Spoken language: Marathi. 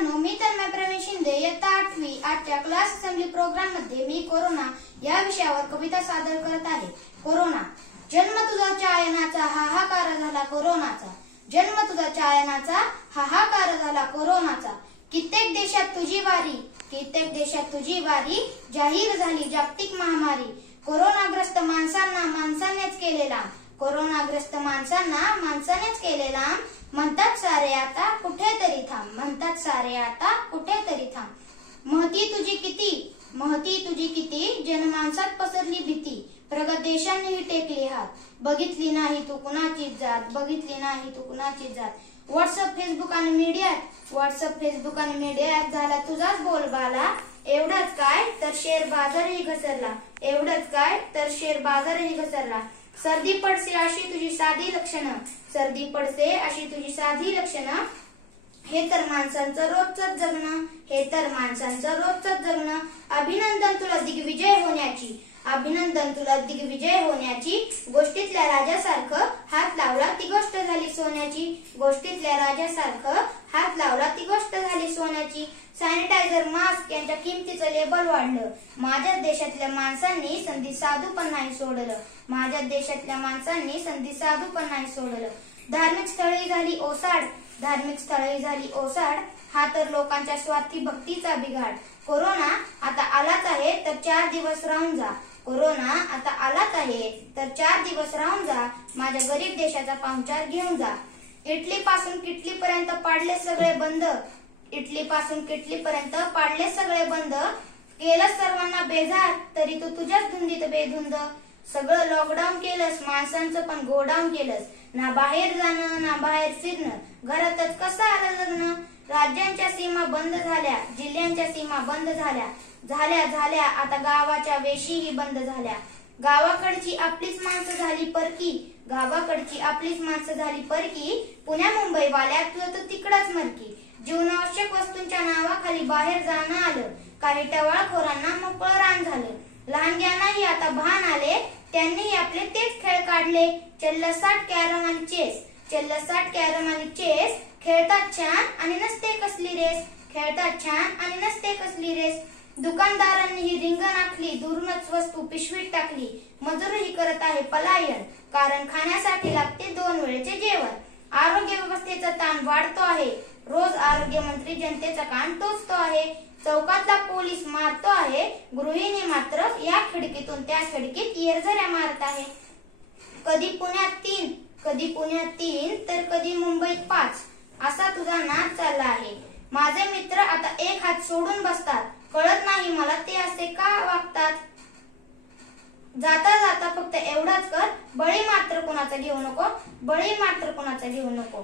मित्रांनो, मी तन्मय प्रवीण शिंदे, इयत्ता 8वी आजच्या क्लास असेंब्ली प्रोग्राम मध्ये मी कोरोना या विषयावर कविता सादर करत आहे। कोरोना। जन्म तुझा चायनाचा, हाहाकार झाला कोरोनाचा। जन्म तुझा चायनाचा, हाहाकार झाला कोरोनाचा। कित्येक देशात तुझी वारी, कित्येक देशात तुझी वारी, जाहीर झाली जागतिक महामारी। कोरोनाग्रस्त माणसांना माणसानेच केलेला, कोरोनाग्रस्त माणसांना माणसानेच केलेला। म्हणतात सारे आता कुठेतरी थांब, म्हणतात सारे आता कुठेतरी थांब। महती तुझी किती, महती तुझी किती, जनमानसात पसरली भीती। प्रगत देशांनीही टेकले हात, बघितली नाही तू कुणाची जात, बघितली नाही तू कुणाची जात। व्हॉट्सअप फेसबुक आणि मीडियात, व्हॉट्सअप फेसबुक आणि मीडियात झाला तुझाच बोलबाला। एवढंच काय तर शेअर बाजारही घसरला, एवढंच काय तर शेअर बाजारही घसरला। सर्दी पडसे अशी तुझी साधी लक्षणं, सर्दी पडसे अशी तुझी साधी लक्षणं। हे तर माणसांचं रोजच जगणं, हे तर माणसांचं रोजच जगणं। अभिनंदन तुला दिग्विजय होण्याची, अभिनंदन तुला दिग्विजय होण्याची। गोष्टीतल्या राजासारखं हात लावला ती गोष्ट झाली सोन्याची, गोष्टीतल्या राजासारखं हात लावला ती गोष्ट झाली सोन्याची। सॅनिटायझर, मास्क यांच्या किमतीचं लेबल वाढलं, माझ्या देशातल्या माणसांनी संधी साधू पण नाही सोडलं, माझ्या देशातल्या माणसांनी संधी साधू पण नाही सोडलं। धार्मिक स्थळी झाली ओसाड, धार्मिक स्थळी झाली ओसाड, हा तर लोकांच्या स्वार्थी भक्तीचा बिघाड। कोरोना आता आलाच आहे तर 4 दिवस राहून जा, कोरोना आता आलाच आहे तर 4 दिवस राहून जा, माझ्या गरीब देशाचा पाहुणचार घेऊन जा। इटली पासून किटली पर्यंत पाडले सगळे बंद, इटली पासून किटली पर्यंत पाडले सगळे बंद। केलं सर्वांना बेजार तरी तू तुझ्याच धुंदीत बेधुंद। सगळं लॉकडाऊन केलंस, माणसांचं पण गोडाऊन केलंस। ना बाहेर जाणं ना बाहेर फिरणं, घरातच कसं आलं जगणं। राज्यांच्या सीमा बंद झाल्या, जिल्ह्यांच्या सीमा बंद झाल्या, झाल्या झाल्या आता गावाच्या वेशीही बंद झाल्या। गावाकडची आपलीच माणसं झाली परकी, गावाकडची आपलीच माणसं झाली परकी। पुण्या मुंबई वाल्या तुझं तर तिकडच मरकी। जीवनावश्यक वस्तूंच्या नावाखाली बाहेर जाणं आलं, काही टवाळखोरांना मोकळं रान झालं। लहानग्यांनाही आता भान आले, त्यांनीही आपले तेच खेळ काढले। चल्लसाट कॅरम आणि चेस, चल्लसाट कॅरम आणि चेस, खेळतात छान आणि नसते कसली रेस, खेळतात छान आणि नसते कसली रेस। दुकानदारांनीही रिंगण आखली, दुरूनच वस्तू पिशवीत टाकली। मजुरही करत आहे पलायन, कारण खाण्यासाठी लागते 2 वेळेचे जेवण। आरोग्य व्यवस्थेचा ताण वाढतो आहे, रोज आरोग्यमंत्री जनतेचा कान टोचतो आहे। चौकातला पोलीस मारतो आहे, गृहिणी मात्र या खिडकीतून त्या खिडकीत येरझऱ्या मारत आहे। कधी पुण्यात 3, कधी पुण्यात 3 तर कधी मुंबईत 5, असा तुझा नाच चालला आहे। माझे मित्र आता एक हात सोडून बसतात, कळत नाही मला ते असे का वागतात। जाता जाता फक्त एवढाच कर, बळी मात्र कुणाचा घेऊ नको, बळी मात्र कुणाचा घेऊ नको।